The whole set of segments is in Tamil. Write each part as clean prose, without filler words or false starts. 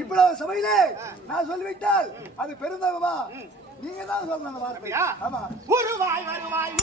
இவ்வளவு சபையிலே நான் சொல்லிவிட்டால் அது பெருந்தகமா? நீங்க தான் சொல்ற அந்த வார்த்தை. ஆமா, உருவாய் வருவாய்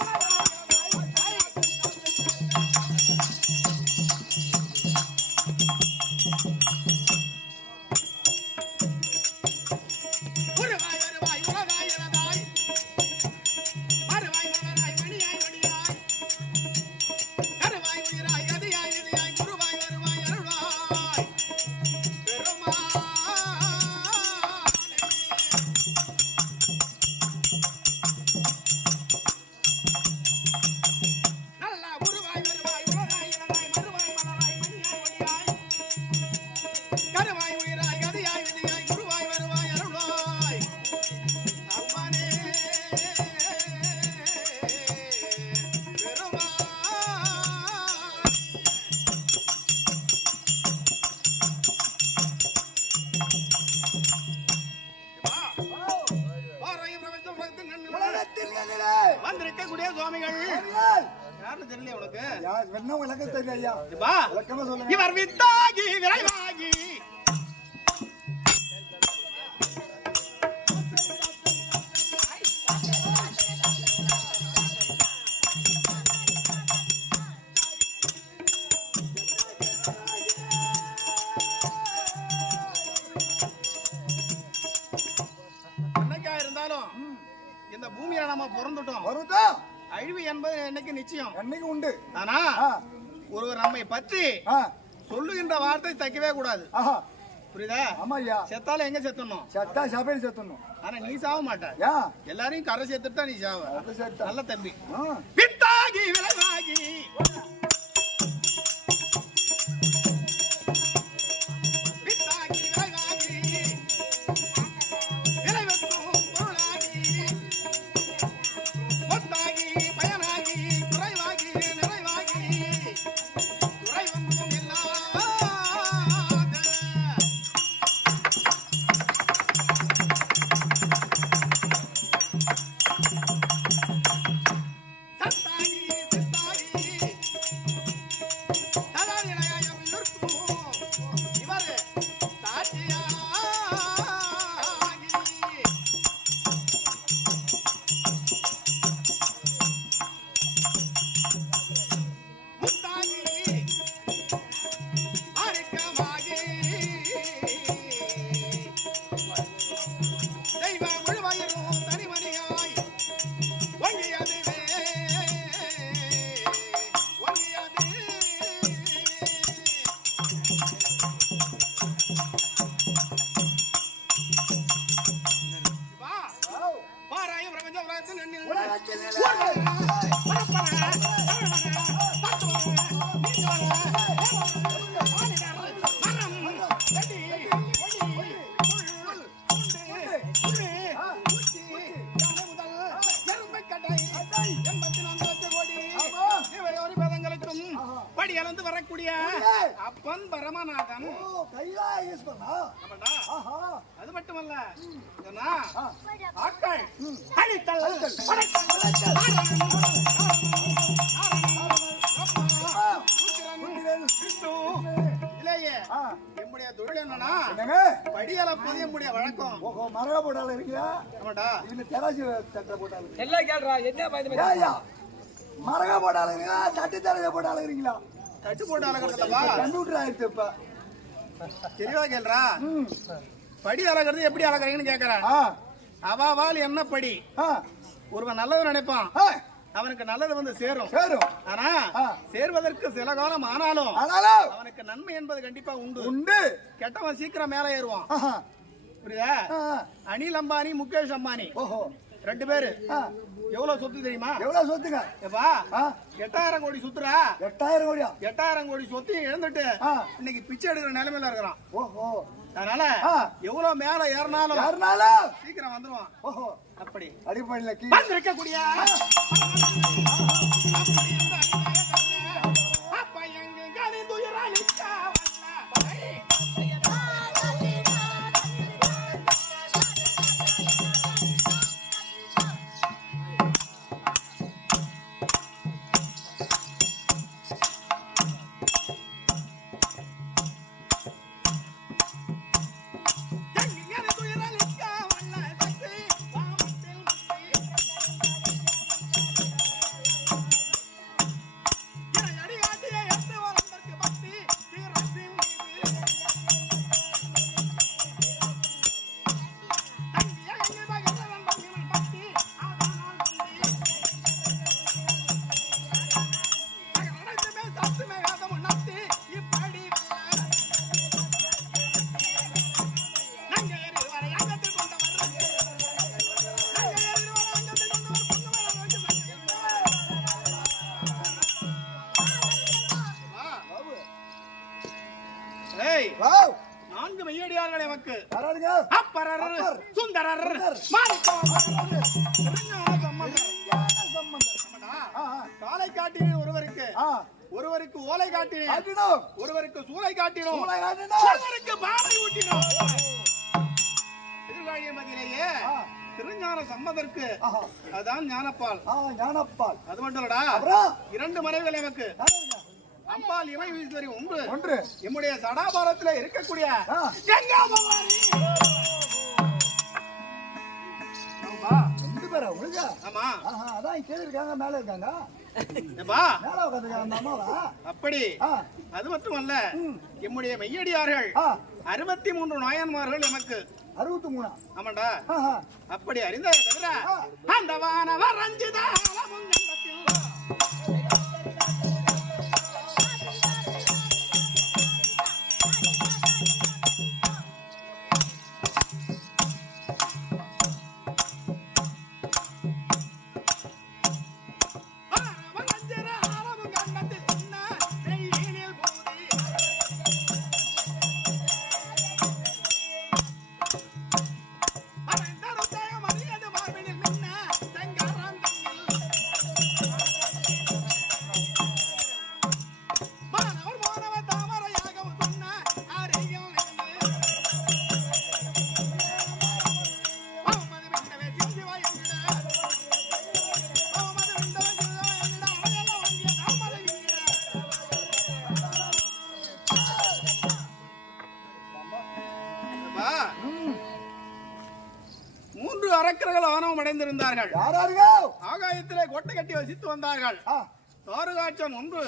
தெரியல உனக்கு? என்ன விளக்கம் தெரியல ஐயா. விளக்கமா சொல்லுங்க. இவர் வித்தாகி விரைவாகி இந்த பூமியில நம்ம பிறந்துட்டோம். அழிவு என்பது என்னைக்கு நிச்சயம், என்னைக்கு உண்டு. ஆனா ஒருவர் நம்மை பற்றி சொல்லுகின்ற வார்த்தை தைக்கவே கூடாது. புரியுதா? ஆமா ஐயா. செத்தாலும் எங்க செத்தணும்? செத்தா சபையில் செத்தணும். ஆனா நீ சாவ மாட்ட. எல்லாரையும் கரை சேர்த்துட்டு தான் நீ சாவ. நல்ல தம்பி. வித்தாகி விளைவாகி வரக்கூடிய அப்பன் பரமநாதன். அது மட்டுமல்ல, ஆட்கள் என்னுடைய தொழில் என்னன்னா படியளப்பது என்னுடைய வழக்கம். மரக போட்டால இருக்கீங்களா? ஆமாடா. தெராசி தட்டை போட்டாலும் எல்லாம் கேள்றா. என்ன மரக போட்டால இருக்கீங்களா? தட்டு தெராசி போட்டால இருக்கீங்களா? தட்டு போட்டு அழகிறதா? கம்ப்யூட்டர் ஆயிடுச்சு இப்ப. தெரியவா கேள்றா. படி அழகிறது எப்படி அழகிறீங்கன்னு கேக்குறேன். அவாவால் என்ன படி? ஒருவன் நல்லது நினைப்பான், அவனுக்கு நல்லது வந்து சேரும். ஆனா சேர்வதற்கு சில காலம் ஆனாலும் அவனுக்கு நன்மை என்பது கண்டிப்பா உண்டு. கெட்டவன் சீக்கிரம் மேல ஏறுவான். புரியுதா? அனில் அம்பானி, முகேஷ் அம்பானி ரெண்டு பேரு எவ்வளவு சொத்து தெரியுமா? எவ்வளவு சொத்துங்க? 8000 கோடி சுத்துறா. 8000 கோடியா? 8000 கோடி சொத்து இழந்துட்டு இன்னைக்கு பிச்சை எடுக்கிற நிலைமையில இருக்கிறான். ஓஹோ. அதனால எவ்வளவு மேல ஏறினாலும் சீக்கிரம் வந்துருவான். ஓஹோ. அப்படி அடிப்படையில இருக்கக்கூடிய நான்கு மையடியார்கள் எமக்கு அப்பரர், சுந்தரர், காலை காட்டினேன் ஒருவருக்கு, ஒருவருக்கு ஓலை காட்டினேன், ஒருவருக்கு சூளை காட்டினோம், ஒருவருக்கு பாலை ஊட்டினோம். திருவாழிய மதியிலேயே திருஞான ஞான சம்மதற்கு அதான் ஞானப்பால். ஞானப்பால். அது மட்டும் இல்லடா, அப்புறம் 2 மனைவிகள் எனக்கு. அம்பாள் இமை ஈஸ்வரி ஒன்று. நம்முடைய சடாபாரத்துல இருக்கக்கூடிய கங்கா பவானி. ஆமா, அதான் கீழே இருக்காங்க, மேல இருக்காங்க. அப்படி அது மட்டுமல்ல, நம்முடைய மெய்யடியார்கள் 63 நாயன்மார்கள் எமக்கு. 63? ஆமாண்டா. அப்படி அறிந்த தவிர அந்த வானவர் ரஞ்சிதாலமும் அரக்கர்கள் ஆணவம் அடைந்திருந்தார்கள். ஆகாயத்திலே கொட்டை கட்டி வசித்து வந்தார்கள். தாருகாட்சன் ஒன்று.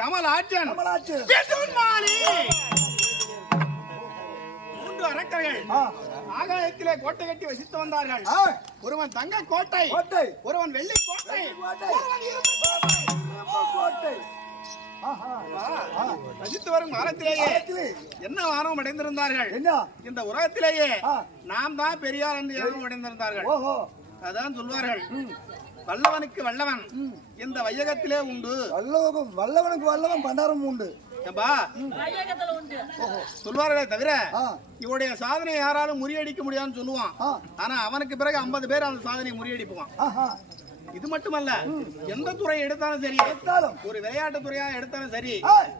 கமலாட்சன் அரக்கர்கள் ஆகாயத்திலே கோட்டை கட்டி வசித்து வந்தார்கள். ஒருவன் தங்க கோட்டை, ஒருவன் வெள்ளி கோட்டை, வசித்து வரும் காலத்திலேயே என்ன ஆர்வம் அடைந்திருந்தார்கள்? இந்த உலகத்திலேயே நாம் தான் பெரியார் என்று ஆர்வம் அடைந்திருந்தார்கள். அதான் சொல்வார்கள், வல்லவனுக்கு வல்லவன் இந்த வையகத்திலே உண்டு. வல்லவனுக்கு வல்லவன் பண்டாரம் உண்டு சொல்வார்களே தவிர இவருடைய சாதனை யாராலும் முறியடிக்க முடியாதுன்னு சொல்லுவான். ஆனா அவனுக்கு பிறகு 50 பேர் அந்த சாதனையை முறியடிப்புவான். இது மட்டுமல்ல, எந்த துறையை எடுத்தாலும் சரி, ஒரு விளையாட்டு துறையா எடுத்தாலும் சரி,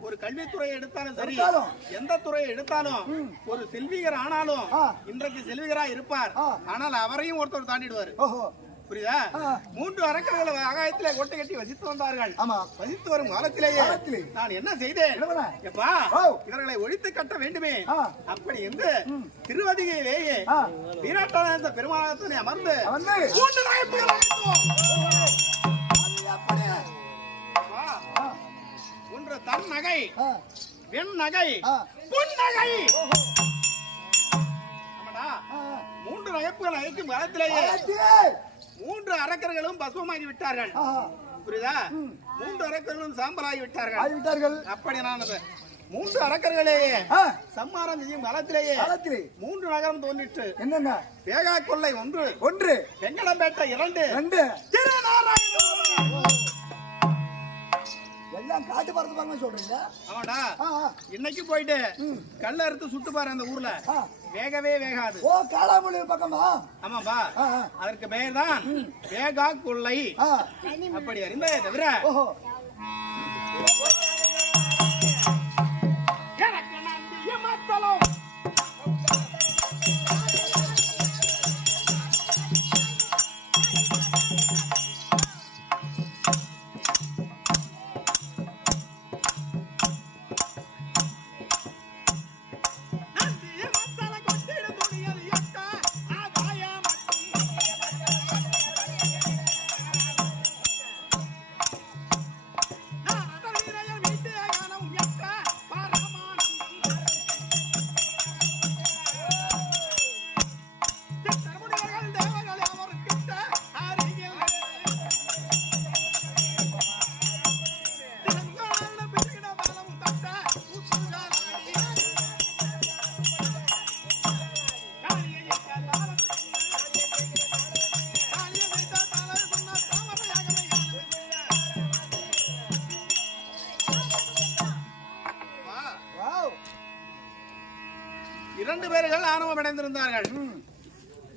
ஒரு கல்வித்துறையை எடுத்தாலும் சரி, எந்த துறையை எடுத்தாலும் ஒரு செல்விகர் ஆனாலும் இன்றைக்கு செல்விகரா இருப்பார். ஆனால் அவரையும் ஒருத்தர் தாண்டிடுவார். புரியுதா? 3 அரக்கர்கள் ஆகாயத்திலே கோட்டை கட்டி வசித்து வந்தார்கள். வசித்து வரும் காலத்திலேயே நான் என்ன செய்தேன்? எப்பா, இவர்களை ஒழித்து கட்ட வேண்டுமே. அப்படி என்று திருவதிகையிலேயே வீராட்டான பெருமாளத்திலே அமர்ந்து 3 நாயன்மார்கள் ஒன்று தன் நகை, வெண் நகை, பொன் நகை. 3 நகைப்புகள் அழைக்கும் காலத்திலேயே 3 அரக்கர்களும் பசுவமாகி விட்டார்கள். புரியுதா? 3 அரக்கர்களும் சாம்பலாகி விட்டார்கள். அப்படி நான் 3 அரக்கர்களேயே சம்மாரம் செய்யும் காலத்திலேயே 3 நகரம் தோன்றிற்று. என்னென்ன? வேகா கொள்ளை ஒன்று, வெங்கடம்பேட்டை 2, திருநாராயணபுரம். எல்லாம் காட்டு பறந்து பாருங்க சொல்றீங்க. ஆமாடா, இன்னைக்கு போயிட்டு கல்ல அறுத்து சுட்டு பாரு அந்த ஊர்ல, வேகவே வேகாது. காலாமொழி பக்கமா? ஆமாப்பா, அதற்கு பெயர் தான் வேகா கொள்ளை. அப்படி அறிந்தே தவிர எனக்கு நன்றிய மத்தளம்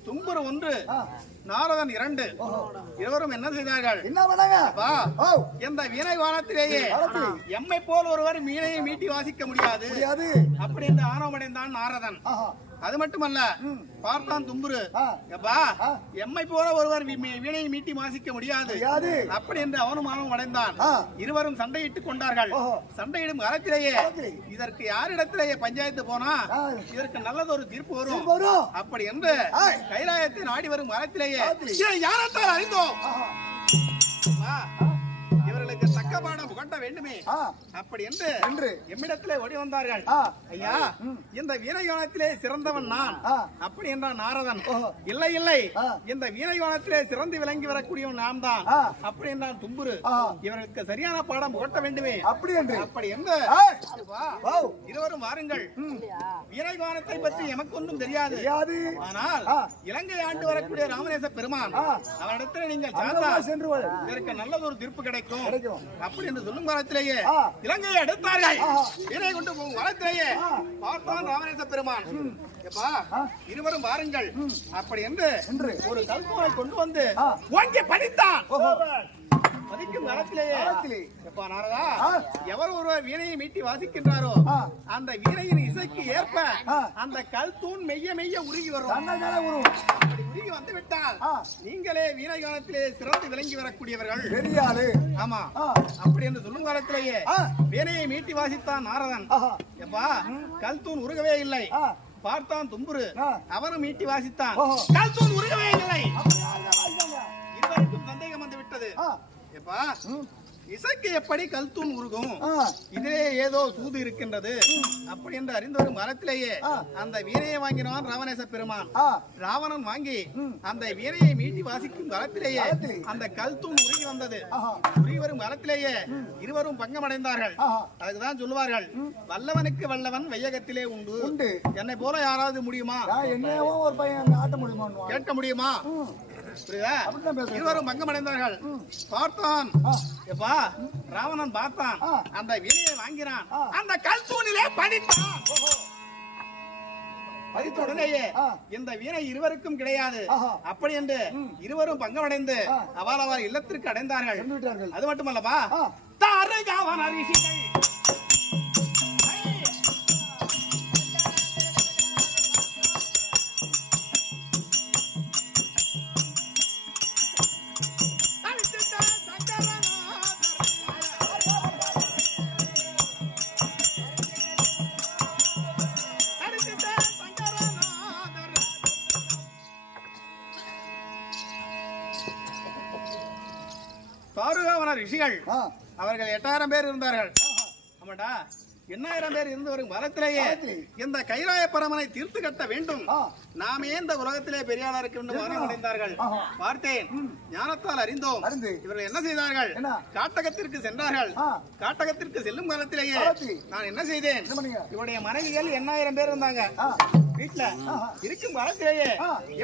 தும்புரு 1, நாரதன் 2. இருவரும் என்ன செய்தார்கள்? என்ன பண்ணாங்க? இந்த வீணை வானத்திலேயே எம்மை போல் ஒருவர் வீணையை மீட்டி வாசிக்க முடியாது அப்படி என்று ஆணவமடைந்தான் நாரதன். அது மட்டுமல்ல, பார்த்தான் தும்புரு, எம்மை போல ஒருவர் வீணையை மீட்டி வாசிக்க முடியாது அப்படி என்று அவனும் ஆணவம் அடைந்தான். இருவரும் சண்டையிட்டுக் கொண்டார்கள். சண்டையிடும் காலத்திலேயே இதற்கு யாரிடத்திலேயே பஞ்சாயத்து போனா இதற்கு நல்லதொரு தீர்ப்பு வரும் அப்படி என்று கைலாயத்தை நாடி வரும் காலத்திலேயே யாரத்தால் அறிந்தோம் இவர்களுக்கு தக்க பாடம் புகட்ட வேண்டுமே அப்படி என்று எம்மிடத்திலே ஓடி வந்தார்கள். ஐயா, இந்த வீணையோனத்திலே சிறந்தவன் நான் அப்படி என்றான் நாரதன். இல்லை இல்லை, இந்த வீணையோனத்திலே சிறந்து விளங்கி வரக்கூடியவன் நான் தான் அப்படி என்றான் தும்புரு. இவர்களுக்கு சரியான பாடம் புகட்ட வேண்டுமே அப்படி என்று இருவரும் வாருங்கள். வீணையோனத்தை பற்றி எமக்கு ஒன்றும் தெரியாது. ஆனால் இலங்கை ஆண்டு வரக்கூடிய ராமநேச பெருமான் அவரிடத்தில் நீங்கள் சார்ந்தால் இதற்கு நல்லதொரு தீர்ப்பு கிடைக்கும் அப்படி என்று சொல்லும் காலத்திலேயே இலங்கையை எடுத்தார்கள். வீணை கொண்டு போகும் காலத்திலேயே பார்த்தான் ராமநேச பெருமான். இருவரும் வாருங்கள் அப்படி என்று ஒரு கல்பனை கொண்டு வந்து ஓங்கி பதித்தான். பதிக்கும் காலத்திலேயே நாரதா, எவர் ஒருவர் வீணையை மீட்டி வாசிக்கின்றாரோ அந்த வீணையின் இசைக்கு ஏற்ப அந்த கல் தூண் மெய்ய மெய்ய உருகி வரும். உருகி வந்து விட்டால் நீங்களே வீணை காலத்திலே சிறந்து விளங்கி வரக்கூடியவர்கள். ஆமா, அப்படி என்று சொல்லும் காலத்திலேயே வீணையை மீட்டி வாசித்தான் நாரதன். கல் தூண் உருகவே இல்லை. பார்த்தான் தும்புரு, அவரும் மீட்டி வாசித்தான். கல் தூண் உருகவே இல்லை. இருவருக்கும் சந்தேகம் வந்து விட்டது. இசைக்கு எப்படி கல் தூண் உருகும்? இதிலே ஏதோ சூது இருக்கின்றது அப்படி என்று அறிந்து வரும் மரத்திலேயே அந்த வீணையை வாங்கினான் ராவணேச பெருமான். ராவணன் வாங்கி அந்த வீணையை மீட்டி வாசிக்கும் காலத்திலேயே அந்த கல் தூண் உருகி வந்தது. உருகி வரும் காலத்திலேயே இருவரும் பங்கமடைந்தார்கள். அதுக்குதான் சொல்லுவார்கள், வல்லவனுக்கு வல்லவன் வையகத்திலே உண்டு. என்னை போல யாராவது முடியுமா? கேட்க முடியுமா? இருவரும் பங்கமடைந்தார்கள். பார்த்தான், ராவணன் பார்த்தான், அந்த வீணையை வாங்கினான், அந்த கல் தூணிலே பதித்தான். பதித்தவுடனேயே இந்த வீணை இருவருக்கும் கிடையாது அப்படி என்று இருவரும் பங்கமடைந்து அவரவர் இல்லத்திற்கு அடைந்தார்கள். அது மட்டுமல்லப்பா, தாரகாவன ரிஷிகள் ரிஷிகள் அவர்கள் 8000 பேர் இருந்தார்கள். ஆமாடா, 8000 பேர் இருந்து வரும் காலத்திலேயே இந்த கைலாய பரமனை தீர்த்து கட்ட வேண்டும், நாமே இந்த உலகத்திலே பெரியாளா இருக்க வேண்டும் மனம் அடைந்தார்கள். பார்த்தேன், ஞானத்தால் அறிந்தோம். இவர்கள் என்ன செய்தார்கள்? காட்டகத்திற்கு சென்றார்கள். காட்டகத்திற்கு செல்லும் காலத்திலேயே நான் என்ன செய்தேன், இவருடைய மனைவிகள் 8000 பேர் இருந்தாங்க வீட்டுல இருக்கும் காலத்திலேயே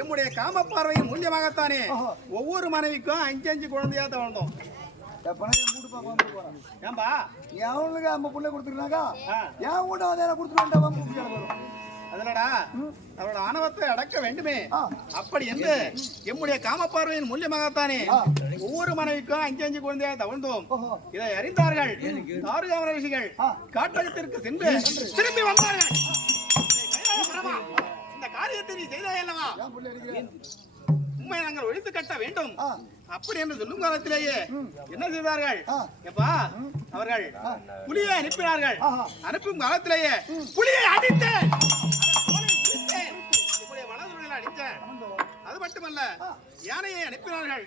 எம்முடைய காம பார்வையின் மூலியமாகத்தானே ஒவ்வொரு மனைவிக்கும் 5 குழந்தையா தவழ்ந்தோம். ஏன்பா அவனுக்கு நம்ம புள்ள கொடுத்துருக்காங்க, என் கூட அதை கொடுத்துருவான். அதனடா அவரோட ஆணவத்தை அடக்க வேண்டுமே அப்படி என்று எம்முடைய காம பார்வையின் மூலியமாகத்தானே ஒவ்வொரு மனைவிக்கும் 5 குழந்தையாக தவழ்ந்தோம். இதை அறிந்தார்கள் தாரகாவன ரிஷிகள். காட்டகத்திற்கு சென்று திரும்பி வந்தார்கள். இந்த காரியத்தை நீ செய்தாய் அல்லவா, உண்மை நாங்கள் ஒழித்து கட்ட வேண்டும் அப்படி என்று சொல்லும் காலத்திலேயே என்ன செய்தார்கள்? அவர்கள் புலியை அனுப்பினார்கள். அனுப்பும் காலத்திலேயே புலியை அடித்தேன், அடித்தேன். அது மட்டுமல்ல, யானையை அனுப்பினார்கள்.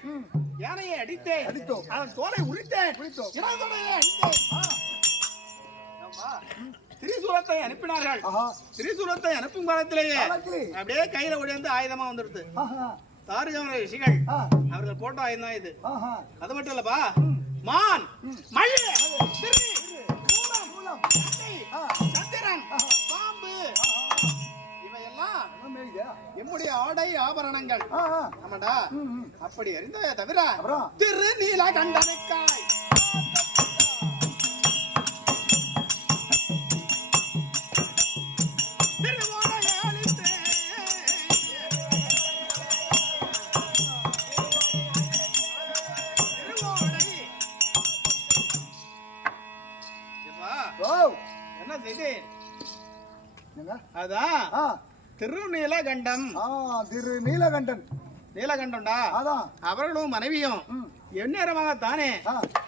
யானையை அடித்தேன், அதன் தோலை உரித்தேன், திரிசூலத்தை அனுப்பினார்கள். திரிசூலத்தை அனுப்பும் காலத்திலேயே அப்படியே கையில ஒடிந்து ஆயுதமா வந்துடுது. தாரகாவன ரிஷிகள் அவர்கள் போட்ட ஆயுதம் தான் இது. அது மட்டும் இல்லப்பா, மான், மயில், சந்திரன், பாம்பு இவையெல்லாம் எம்முடைய ஆடை ஆபரணங்கள். ஆமாடா, அப்படி அறிந்தாய தவிர திருநீல கண்டனைக்காய் திருநீலகண்டம். திரு நீலகண்டன். நீலகண்டம்டா. அதான் அவர்களும் மனைவியும் எந்நேரமாக தானே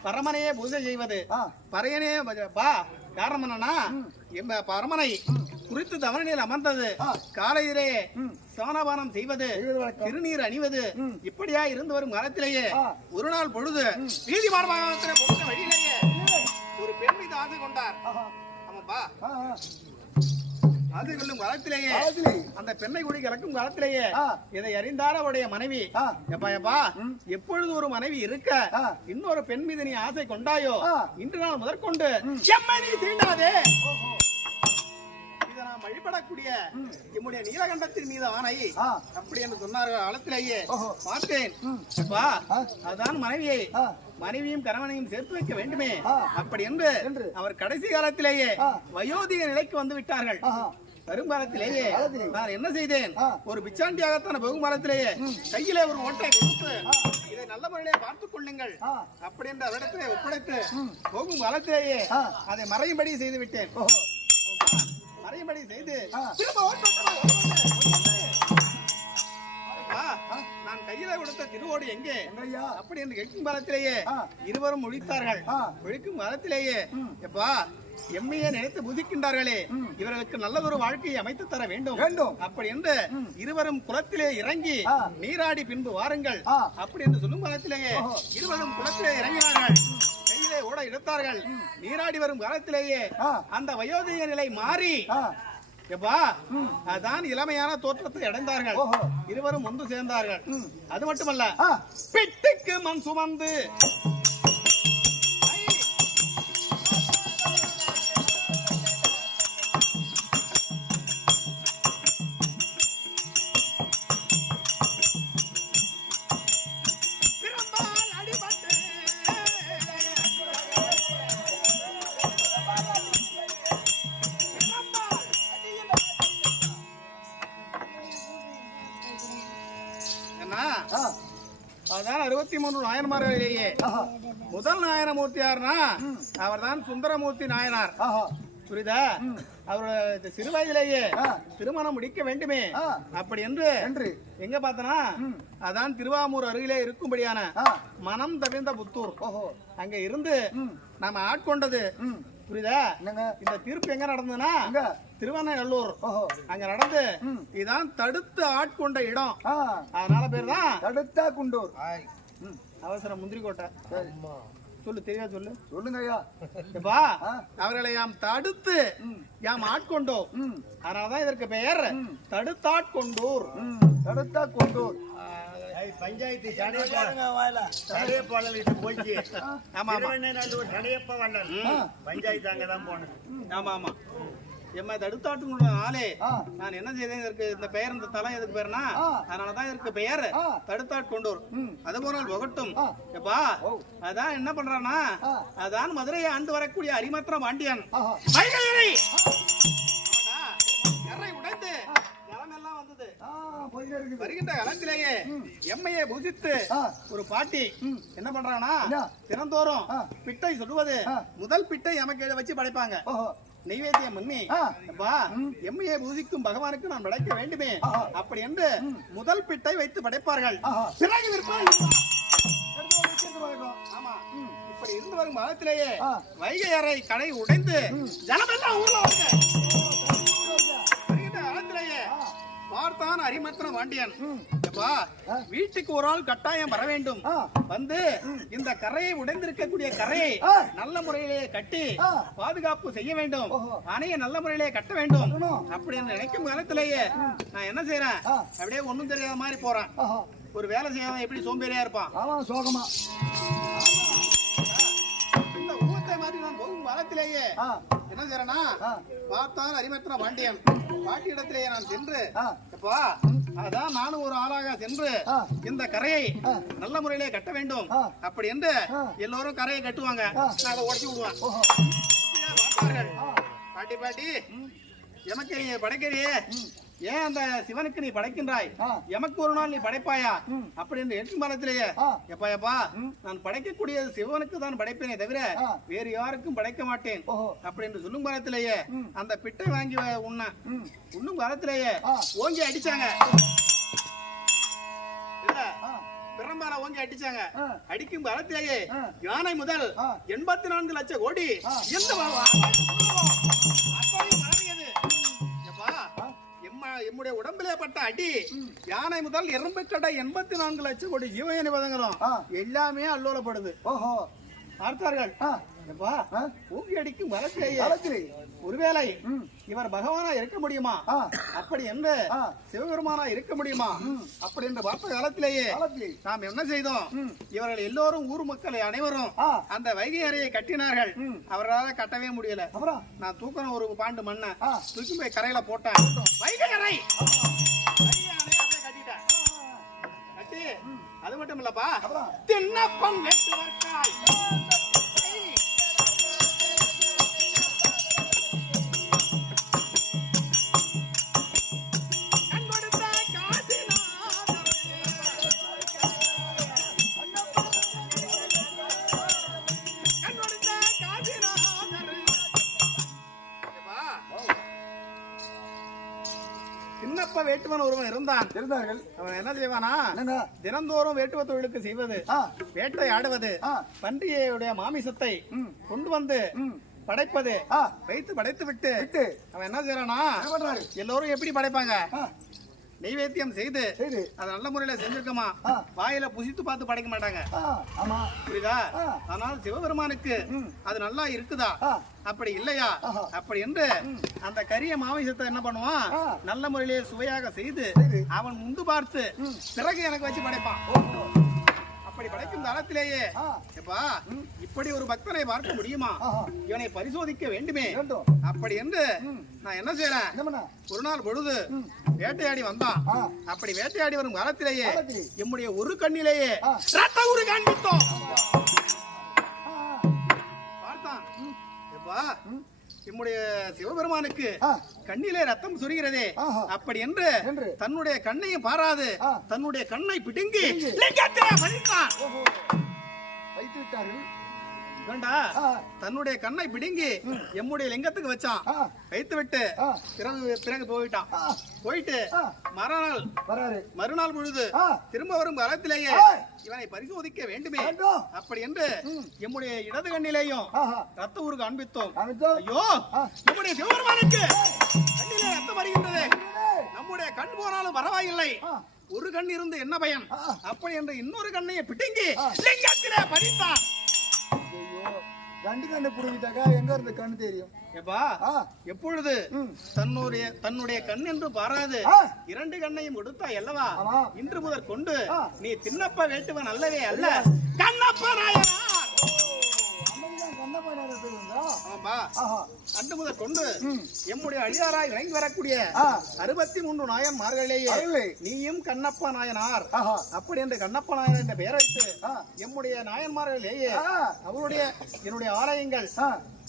பரமனையே பூஜை செய்வது. பறையனே பா காரணம் என்னன்னா பரமனை குறித்து தவணையில் அமர்ந்தது, காலையிலே சானபானம் செய்வது, திருநீர் அணிவது, இப்படியா இருந்து வரும் காலத்திலேயே ஒரு நாள் பொழுது வீதி மார்பாகத்திலே போகிற வழியிலேயே ஒரு பெண் மீது ஆசை கொண்டார். ஆமாப்பா, ஆசை கொள்ளும் காலத்திலேயே அந்த பெண்ணை குடி கலக்கும் காலத்திலேயே இதை அறிந்தார் அவருடைய மனைவி. எப்பா எப்பா, எப்பொழுது ஒரு மனைவி இருக்க இன்னொரு பெண் மீது நீ ஆசை கொண்டாயோ இன்று நாள் முதற்கொண்டு எம்மை நீ தீண்டாதே. இதை நாம் வழிபடக்கூடிய நம்முடைய நீலகண்டத்தின் மீது ஆணை அப்படி என்று சொன்னார்கள் காலத்திலேயே பார்த்தேன். அதான் மனைவியை மனைவியும் கணவனையும் சேர்த்து வைக்க வேண்டுமே அப்படி என்று அவர் கடைசி காலத்திலேயே வயோதிக நிலைக்கு வந்து விட்டார்கள். வருங்காலத்திலேயே நான் என்ன செய்தேன், ஒரு பிச்சாண்டியாகத்தான போகுங்காலத்திலேயே கையிலே ஒரு ஓட்டை கொடுத்து இதை நல்ல முறையிலே பார்த்துக் கொள்ளுங்கள் அப்படி என்று அவரிடத்திலே ஒப்படைத்து போகும் காலத்திலேயே அதை மறையும்படி செய்து விட்டேன். மறையும்படி செய்து நான் கையில கொடுத்த திருவோடு எங்கே அப்படி என்று கேட்கும் காலத்திலேயே இருவரும் ஒழித்தார்கள். ஒழிக்கும் காலத்திலேயே எப்பா எம்மையை நினைத்து புதிக்கின்றார்களே, இவர்களுக்கு நல்லதொரு வாழ்க்கையை அமைத்து தர வேண்டும் அப்படி என்று இருவரும் குளத்திலே இறங்கி நீராடி பின்பு வாருங்கள் அப்படி என்று சொல்லும் காலத்திலேயே இருவரும் குளத்திலே இறங்கினார்கள். கையிலே ஓட எடுத்தார்கள். நீராடி வரும் காலத்திலேயே அந்த வயோதிக நிலை மாறி எப்பா அதான் இளமையான தோற்றத்தை அடைந்தார்கள். இருவரும் ஒன்று சேர்ந்தார்கள். அது மட்டுமல்ல, பிட்டுக்கு மண் சுமந்து அதான் 63 நாயன்மார்களிலேயே முதல் நாயனமூர்த்தி யாருன்னா அவர் தான் சுந்தரமூர்த்தி நாயனார். புரியுதா? அவரோட சிறு வயதிலேயே திருமணம் முடிக்க வேண்டுமே அப்படி என்று எங்க பார்த்தனா அதான் திருவாமூர் அருகிலே இருக்கும்படியான மனம் தவிர்ந்த புத்தூர் அங்க இருந்து நாம ஆட்கொண்டது. புரியுதா? இந்த தீர்ப்பு எங்க நடந்ததுன்னா திருவண்ணநல்லூர் அங்க நடந்து இதான் தடுத்து ஆட்கொண்ட இடம். அதனால பேர் தான் தடுத்தா குண்டூர். அவசரம் முந்திரி கோட்டை. சொல்லு, தெரியா சொல்லு. சொல்லுங்க ஐயா. அவர்களை யாம் தடுத்து யாம் ஆட்கொண்டோம். அதனாலதான் இதற்கு பெயர் தடுத்தாட்கொண்டூர். தடுத்தா கொண்டூர் பஞ்சாயத்து போச்சு. பஞ்சாயத்து அங்கதான் போனது. ஆமா ஆமா. எம்மை தடுத்தாட்கொண்டனாலே நான் என்ன செய்தேன், இதற்கு இந்த பெயர் இந்த தலம் எதுக்கு பேருனா அதனாலதான் இதற்கு பெயர் தடுத்தாட்கொண்டூர். அது போனால் புகட்டும். எப்பா அதான் என்ன பண்றானா அதான் மதுரையை ஆண்டு வரக்கூடிய அரிமத்திர பாண்டியன் உடைத்து ஜலமெல்லாம் வந்தது. வருகின்ற காலத்திலேயே எம்மையை பூசித்து ஒரு பாட்டி என்ன பண்றானா தினந்தோறும் பிட்டை சொல்லுவது முதல் பிட்டை எமக்கு வச்சு படைப்பாங்க. நெய்வேத்தியம் பண்ணி எம்மையை பூசிக்கும் பகவானுக்கு நான் படைக்க வேண்டுமே அப்படி என்று முதல் பிட்டை வைத்து படைப்பார்கள். பிறகு ஆமா இப்படி இருந்து வரும் காலத்திலேயே வைகை அறை கடை உடைந்து ஜனமெல்லாம் ஊர்ல வந்து வருகின்ற காலத்திலேயே பார்த்தான் அரிமத்திர பாண்டியன். வீட்டுக்கு ஒரு ஆள் கட்டாயம் வர வேண்டும், வந்து இந்த கரையை உடைந்திருக்கக்கூடிய கரையை நல்ல முறையிலே கட்டி பாதுகாப்பு செய்ய வேண்டும், அணையை நல்ல முறையிலே கட்ட வேண்டும் அப்படி நினைக்கும் காலத்திலேயே நான் என்ன செய்யறேன், அப்படியே ஒண்ணும் தெரியாத மாதிரி போறேன். ஒரு வேலை செய்யாம எப்படி சோம்பேறியா இருப்பான் சோகமா. இந்த ஊத்தை மாதிரி நான் போகும் காலத்திலேயே என்ன செய்யறேன்னா பார்த்தால் அரிமத்திர பாண்டியன் பாட்டி இடத்திலேயே நான் சென்று அதான் நானும் ஒரு ஆளாக சென்று இந்த கரையை நல்ல முறையிலே கட்ட வேண்டும் அப்படி என்று எல்லோரும் கரையை கட்டுவாங்க, நான் அதை உடச்சி விடுவேன். பாட்டி பாட்டி எமக்கறியே படைக்கறியே ஏன் அந்த சிவனுக்கு நீ படைக்கின்றாய், எமக்கு ஒரு நாள் நீ படைப்பாயா அப்படின்னு எட்டு மரத்திலேயே எப்பா எப்பா நான் படைக்கக்கூடிய சிவனுக்கு தான் படைப்பேனே தவிர வேறு யாருக்கும் படைக்க மாட்டேன் அப்படின்னு சொல்லும் மரத்திலேயே அந்த பிட்டை வாங்கி உண்ணும் மரத்திலேயே ஓங்கி அடிச்சாங்க. பிரம்பால ஓங்கி அடிச்சாங்க. அடிக்கும் காலத்திலேயே யானை முதல் 84 லட்சம் கோடி எம்முடைய உடம்பிலே பட்ட அடி யானை முதல் எறும்பு கடை 84 லட்சம் கோடி ஜீவனை பதங்கிறோம் எல்லாமே அல்லோலப்படுது. பார்த்தார்கள் ஊங்கி அடிக்கும் மரத்திலேயே ஒருவேளை இவர் பகவானா இருக்க முடியுமா, அப்படி என்று சிவபெருமானா இருக்க முடியுமா அப்படி என்று பார்த்த காலத்திலேயே நாம் என்ன செய்தோம், இவர்கள் எல்லோரும் ஊர் மக்கள் அனைவரும் அந்த வைகை அறையை கட்டினார்கள். அவரால் கட்டவே முடியல. நான் தூக்கணும் ஒரு பாண்டு மண்ணை தூக்கி போய் கரையில போட்டேன். வைகை அறை கட்டி அது மட்டும் இல்லப்பா, தின்னப்பம் நெட்டுவர்க்காய் வேட்டுவன் ஒருவன் இருந்தார்கள். அவன் என்ன செய்வானா, தினந்தோறும் வேட்டுவ தொழிலுக்கு செய்வது, வேட்டை ஆடுவது, பன்றியுடைய மாமிசத்தை கொண்டு வந்து படைப்பது, படைத்து விட்டு அவன் என்ன செய்யறானா, எல்லோரும் எப்படி படைப்பாங்க, நைவேத்தியம் செய்து அது நல்ல முறையில செஞ்சிருக்கமா வாயில புசித்து பார்த்து படைக்க மாட்டாங்க. புரியுதா? ஆனால் சிவபெருமானுக்கு அது நல்லா இருக்குதா அப்படி இல்லையா அப்படி என்று அந்த கரிய மாமிசத்தை என்ன பண்ணுவான், நல்ல முறையிலே சுவையாக செய்து அவன் முந்து பார்த்து பிறகு எனக்கு வச்சு படைப்பான். அப்படி படைக்கும் காலத்திலேயே இப்படி ஒரு பக்தனை பார்க்க முடியுமா, இவனை பரிசோதிக்க வேண்டுமே அப்படி என்று நான் என்ன செய்யறேன், ஒரு நாள் பொழுது வேட்டையாடி வந்தான். அப்படி வேட்டையாடி வரும் காலத்திலேயே எம்முடைய ஒரு கண்ணிலேயே ரத்த ஊறு காண்பித்தோம். பார்த்தான் நம்முடைய சிவபெருமானுக்கு கண்ணிலே ரத்தம் சொரிகிறதே அப்படி என்று தன்னுடைய கண்ணையும் பாராது தன்னுடைய கண்ணை பிடுங்கி வைத்து விட்டார்கள். தன்னுடைய கண்ணை பிடுங்கி எம்முடைய லிங்கத்துக்கு வச்சான். வைத்து விட்டு பிறகு போயிட்டு மறுநாள் பொழுது திரும்ப வரும் காலத்திலேயே இவனை பரிசோதிக்க வேண்டுமே அப்படி என்று எம்முடைய இடது கண்ணிலேயும் ரத்த ஊறு காண்பித்தோம். ஐயோ, நம்முடைய சிவபெருமானுக்கு கண்ணிலே ரத்தம் வருகின்றது, நம்முடைய கண் போனாலும் பரவாயில்லை, ஒரு கண் இருந்து என்ன பயன் அப்படி என்று இன்னொரு கண்ணையை பிடுங்கி லிங்கத்திலே பதித்தான். ரெண்டு கண்ணு புடுங்கிட்டாக்கா எங்க இருந்து கண்ணு தெரியும்? எப்பொழுது தன்னுடைய கண் என்று பாராது இரண்டு கண்ணையும் கொடுத்தா அல்லவா, இன்று முதற் கொண்டு நீ தின்னப்ப வேட்டுவன் அல்லவே அல்ல, கண்ணப்ப நாயனார். அன்று முதற் கொண்டு எம்முடைய அழியாராய் விளங்கி வரக்கூடிய 63 நாயன்மார்களேயே நீயும் கண்ணப்ப நாயனார் அப்படி என்று கண்ணப்ப நாயனார் என்ற பெயர் வைத்து எம்முடைய நாயன்மார்களேயே என்னுடைய ஆலயங்கள்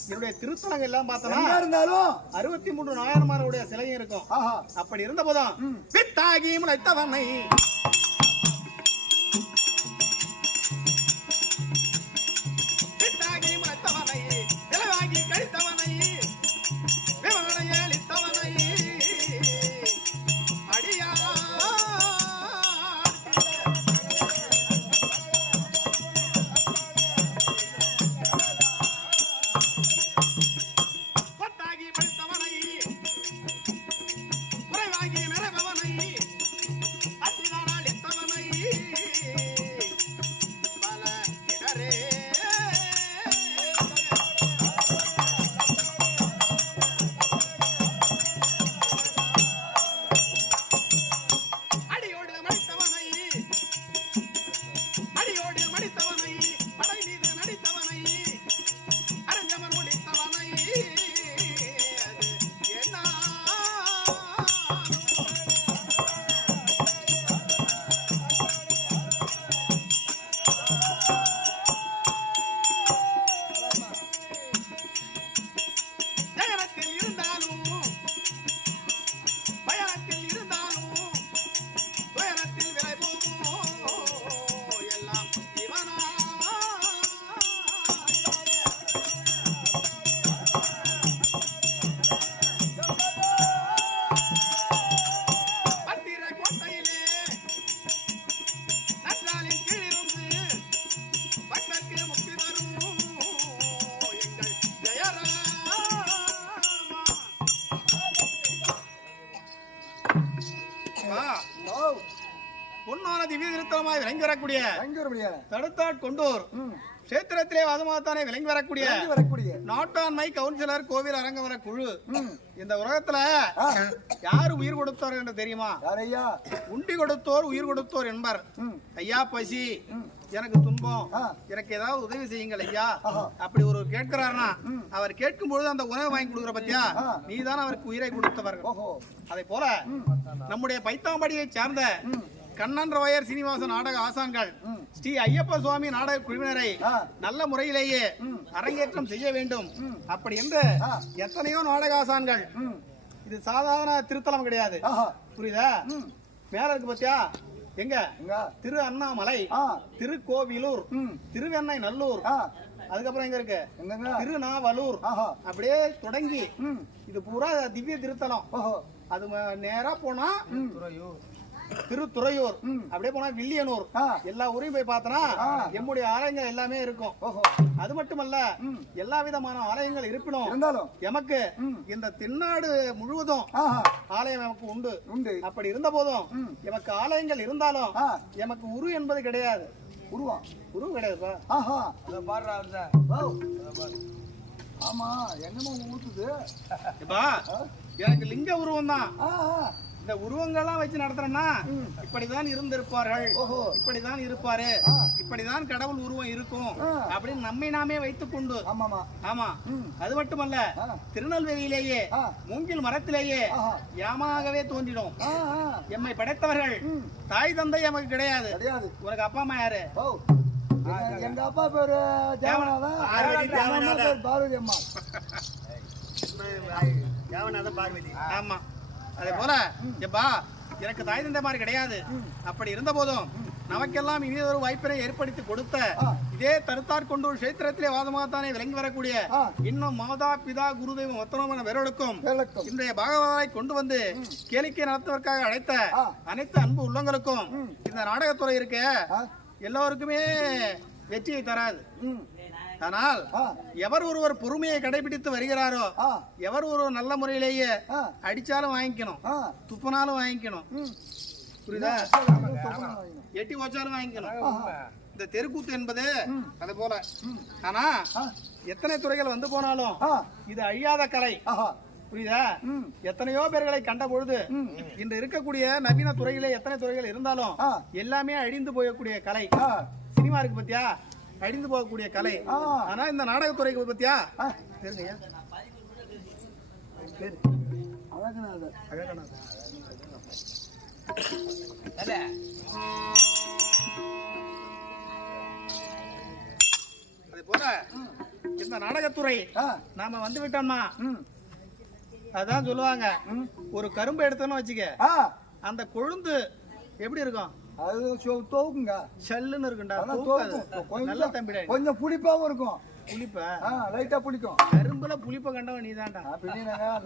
என்னுடைய திருத்தலங்கள் எல்லாம் பார்த்தோம்னா இருந்தாலும் 63 நாயன்மார்களுடைய சிலையும் இருக்கும். அப்படி இருந்த போதும் பித்தாகி முளைத்தவனை குறைவாகி நிறவனை அத்திதான பொன்னான திவ்ய திருத்தலமாய் விளங்கி வரக்கூடிய முடியாது தடுத்தாட் கொண்டோர் கஷேத்திரத்திலே வாதமாத்தானே விளங்கி வரக்கூடிய நாட்டாண்மை கவுன்சிலர் கோவில் அரங்கவர குழு இந்த உலகத்துல யாரு உயிர் கொடுத்தோர் என்று தெரியுமா? உண்டி கொடுத்தோர் உயிர் கொடுத்தோர் என்பர். ஐயா பசி, எனக்கு துன்பம், எனக்கு ஏதாவது உதவி செய்யுங்கள் ஐயா அப்படி ஒரு கேட்கிறாருன்னா அவர் கேட்கும் பொழுது அந்த உணவை வாங்கி கொடுக்குற பத்தியா நீதான் அவருக்கு உயிரை கொடுத்தவர்கள். அதே போல நம்முடைய பைத்தாம்படியை சார்ந்த கண்ணன் ராயர் சீனிவாச நாடக ஆசான்கள் ஸ்ரீ ஐயப்ப சுவாமி நாடக குழுவினரை நல்ல முறையிலேயே அரங்கேற்றம் செய்ய வேண்டும் அப்படி என்று எத்தனையோ நாடக ஆசான்கள். இது சாதாரண திருத்தலம் கிடையாது, புரியுதா? மேல இருக்கு பத்தியா எங்க திரு அண்ணாமலை, திருக்கோவிலூர், திருவெண்ணை நல்லூர், அதுக்கப்புறம் எங்க இருக்கு திருநாவலூர், அப்படியே தொடங்கி இது பூரா திவ்ய திருத்தலம். அது நேரா போனா திருத்துறையூர், அப்படியே போனா வில்லியனூர், எல்லா ஊரையும் போய் பார்த்தனா எம்முடைய ஆலயங்கள் எல்லாமே இருக்கும். அது மட்டுமல்ல எல்லா விதமான ஆலயங்கள் இருப்பினும் எமக்கு இந்த தென்னாடு முழுவதும் ஆலயம் நமக்கு உண்டு. அப்படி இருந்த போதும் எமக்கு ஆலயங்கள் இருந்தாலும் எமக்கு உரு என்பது கிடையாது. உரு கிடையாதுப்பா. ஆமா என்னமோ ஊத்துது. எனக்கு லிங்க உருவம் தான். இந்த உருவங்கள்லாம் வச்சு நடத்துறோம்னா இப்படிதான் இருந்திருப்பார்கள், இப்படிதான் இருப்பாரு, இப்படிதான் கடவுள் உருவம் இருக்கும் அப்படின்னு நம்மை நாமே வைத்துக் கொண்டு. ஆமா அது மட்டுமல்ல திருநெல்வேலியிலேயே மூங்கில் மரத்திலேயே யாமாகவே தோன்றிடும். எம்மை படைத்தவர்கள் தாய் தந்தை எமக்கு கிடையாது. உனக்கு அப்பா அம்மா யாரு? எங்க அப்பா பேரு தேவநாதன், பார்வதி அம்மா. பார்வதி. ஆமா அதே போல எப்பா எனக்கு தாய் தந்தை மாதிரி கிடையாது. அப்படி இருந்த போதும் நமக்கெல்லாம் இனியொரு வாய்ப்பினை ஏற்படுத்தி கொடுத்த இதே தருத்தார் கொண்டு கஷேத்திரத்திலே வாதமாகத்தானே விளங்கி வரக்கூடிய இன்னும் மாதா பிதா குருதெய்வம் மொத்தமான வேறொடுக்கும் இன்றைய பாகவதாரை கொண்டு வந்து கேளிக்கை நடத்துவதற்காக அழைத்த அனைத்து அன்பு உள்ளங்களுக்கும் இந்த நாடகத்துறை இருக்க எல்லோருக்குமே வெற்றியை தராது. ஆனால் எவர் ஒருவர் பொறுமையை கடைபிடித்து வருகிறாரோ எவர் ஒருவர் நல்ல முறையிலேயே அடிச்சாலும் வாங்கிக்கணும், துப்புனாலும் வாங்கிக்கணும், புரியுதா? எட்டி வச்சாலும் வாங்கிக்கணும். இந்த தெருக்கூத்து என்பது அது போல. ஆனா எத்தனை துறைகள் வந்து போனாலும் இது அழியாத கலை, புரியுதா? எத்தனையோ பேர்களை கண்ட பொழுது இன்று இருக்கக்கூடிய நவீன துறையிலே எத்தனை துறைகள் இருந்தாலும் எல்லாமே அழிந்து போயக்கூடிய கலை. சினிமா இருக்கு பத்தியா, அழிந்து போகக்கூடிய கலை. ஆனா இந்த நாடகத்துறைக்கு பத்தியா அதே போல இந்த நாடகத்துறை நாம வந்து விட்டோம்னா அதான் சொல்லுவாங்க, ஒரு கரும்பு எடுத்தோன்னு வச்சுக்க அந்த கொழுந்து எப்படி இருக்கும்? அது தோக்குங்க, செல்லுன்னு இருக்குண்டா. நல்ல தம்பிடா, கொஞ்சம் புளிப்பாவும் இருக்கும். புளிப்பா லைட்டா புளிக்கும். கரும்புல புளிப்ப கண்டவன் நீதான்டா.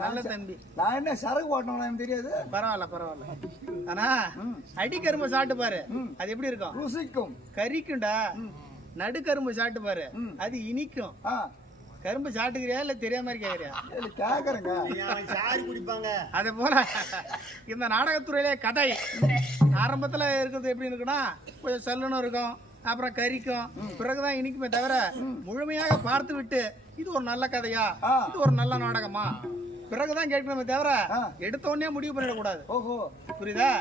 நல்ல தம்பி. நான் என்ன சரக்கு ஓட்டணும் எனக்கு தெரியாது. பரவாயில்ல. ஆனா அடி கரும்பு சாப்பிட்டு பாரு, அது எப்படி இருக்கும்? ருசிக்கும். கறிக்கும்டா. நடு கரும்பு சாப்பிட்டு பாரு, அது இனிக்கும். கரும்பு சாப்பிட்டுக்கிறியா இல்ல தெரியாம கேக்குறியா? கேக்குறேங்க. குடிப்பாங்க. அதே போல இந்த நாடகத்துறையிலே கதை ஆரம்பத்துல இருக்கிறது எப்படி இருக்குன்னா கொஞ்சம் சல்லுன்னு இருக்கும், அப்புறம் கறிக்கும், பிறகுதான் இனிக்குமே தவிர முழுமையாக பார்த்து விட்டு இது ஒரு நல்ல கதையா, இது ஒரு நல்ல நாடகமா பிறகுதான் கேட்கணுமே தவிர எடுத்த உடனே முடிவு பண்ணிடக்கூடாது. புரியுதா?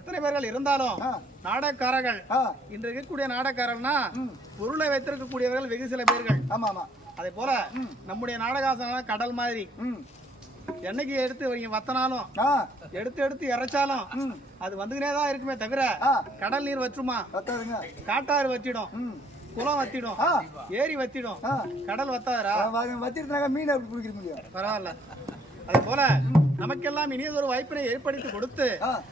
எத்தனை பேர்கள் இருந்தாலும் நாடகக்காரர்கள் இன்று இருக்கக்கூடிய நாடகக்காரர்கள்னா பொருளை வைத்திருக்கக்கூடியவர்கள் வெகு சில பேர்கள். அதே போல நம்முடைய நாடகாசனம் கடல் மாதிரி. என்னைக்கு எடுத்து வத்தனாலும் எடுத்து இறைச்சாலும் அது வந்துகினேதான் இருக்குமே தவிர கடல் நீர் வச்சுமா, காட்டாறு வச்சிடும், குளம் வத்திடும், ஏரி வத்திடும், கடல் வத்தாதரா? மீன் பிடிக்க முடியும். பரவாயில்ல. அதே போல நமக்கெல்லாம் இனியதொரு வாய்ப்பினை ஏற்படுத்தி கொடுத்து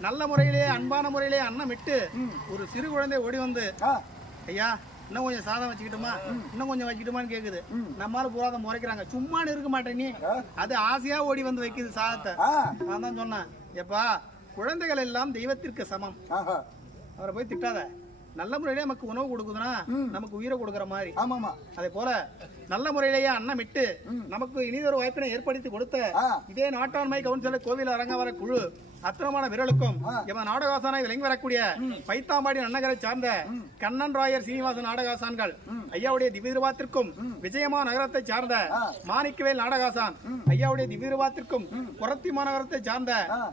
நல்ல முறையிலே அன்பான முறையிலே அன்னமிட்டு ஒரு சிறு குழந்தை ஓடி வந்து ஐயா இன்னும் கொஞ்சம் சாதம் வச்சுக்கிட்டுமா, இன்னும் கொஞ்சம் வைக்கட்டுமான்னு கேக்குது. நம்மளால பூராத முறைக்கிறாங்க. சும்மானு இருக்க மாட்டேன் நீ, அது ஆசையா ஓடி வந்து வைக்குது சாதத்தை. நான் தான் சொன்னேன், எப்பா குழந்தைகள் எல்லாம் தெய்வத்திற்கு சமம், அவரை போய் திட்டாத. நல்ல முறையிலே நமக்கு உணவு கொடுக்குதுன்னா நமக்கு உயிரை கொடுக்குற மாதிரி. ஆமாமா. அதே போல நல்ல முறையிலேயே அன்னமிட்டு நமக்கு இனிதொரு வாய்ப்பினை ஏற்படுத்தி கொடுத்த இதே நாட்டாண்மை கவுன்சிலர் கோவில் அரங்கவர குழு அத்தனமான வீரர்களுக்கும் எமது நாடகாசானாய் விளங்கி வரக்கூடிய பைத்தாம்பாடி நன்னகரை சார்ந்த கண்ணன் ராயர் சீனிவாச நாடகாசான்கள் ஐயாவுடைய திவ்யதிருவாத்திற்கும் விஜயமா நகரத்தை சார்ந்த மாணிக்கவேல் நாடகாசான் ஐயாவுடைய திவ்யதிருவாத்திற்கும் புரத்தி மாநகரத்தை சார்ந்த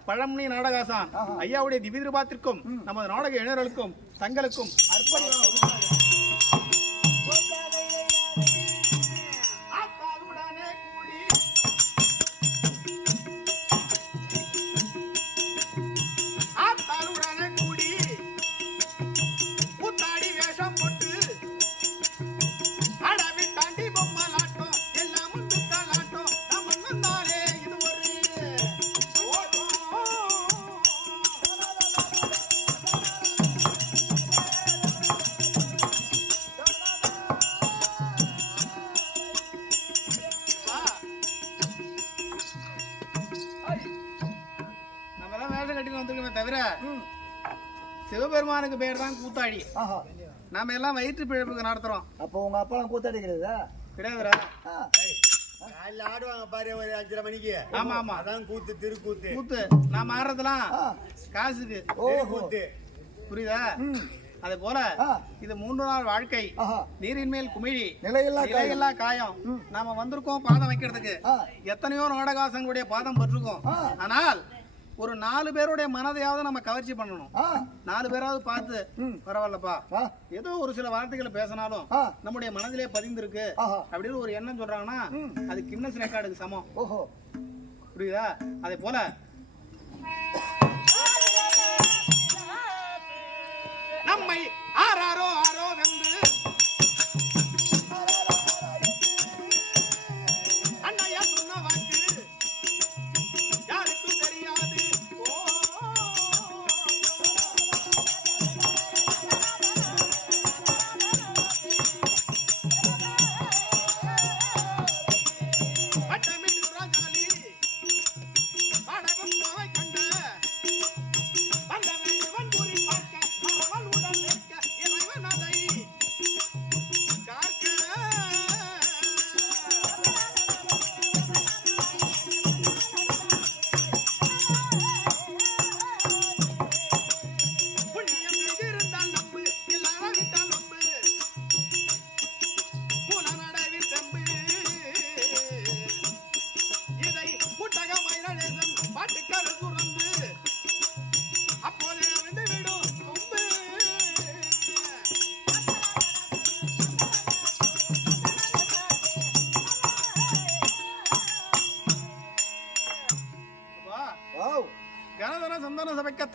பழமணி நாடகாசான் ஐயாவுடைய திவ்யதிருவாத்திற்கும் நமது நாடக இளைஞர்களுக்கும் தங்களுக்கும் அர்ப்பணிக்க தவிர சிவபெருமானுக்கு பேர் தான் கூத்தாடி. நாம எல்லாம் வயிற்று பிழைப்புக்கு நடத்துறோம். அப்போ உங்க அப்பா கூத்தாடி கிடையாதா? கிடையாதுரா. காலைல ஆடுவாங்க பாரு ஒரு 5:30 மணிக்கு. ஆமா ஆமா, அதான் கூத்து, திருக்கூத்து. கூத்து நாம ஆடுறதுலாம் காசுக்கு. கூத்து புரியுதா? அதே போல இது 3 நாள் வாழ்க்கை, நீரின் மேல் குமிழி, நிலையில்லா காயம். நாம வந்திருக்கோம் பாதம் வைக்கிறதுக்கு. எத்தனையோ நாடகாசங்களுடைய பாதம் பற்றிருக்கோம். ஆனால் ஒரு 4 பேருடைய மனதையாவது நம்ம கவர்ச்சி பண்ணணும். 4 பேராவது பார்த்து பரவாயில்லப்பா ஏதோ ஒரு சில வார்த்தைகளை பேசினாலும் நம்முடைய மனதிலே பதிந்திருக்கு அப்படின்னு ஒரு எண்ணம் சொல்றாங்கன்னா அது கின்னஸ் ரெக்கார்டுக்கு சமம். புரியுதா? அதே போல நம்மை ஆராரோ ஆரோ வென்று அண்ணையா சொன்ன வாக்கு யாருக்கும் தெரியாது.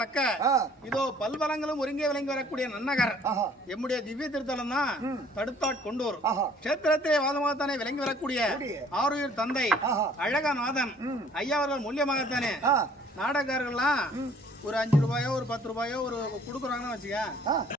தக்க இதோ பல்வளங்களும் ஒருங்கே விளங்கி வரக்கூடிய நன்னகர் எம்முடைய திவ்ய திருத்தலம் தான் தடுத்தாட் கொண்டூர். கஷேத்திரத்திலே வாதமாகத்தானே விளங்கி வரக்கூடிய ஆரூர் தந்தை அழகநாதன் ஐயா அவர்கள் மூலியமாகத்தானே நாடகர்கள்லாம் ஒரு 5 ரூபாயோ ஒரு 10 ரூபாயோ ஒரு கொடுக்குறாங்கன்னு வச்சுக்க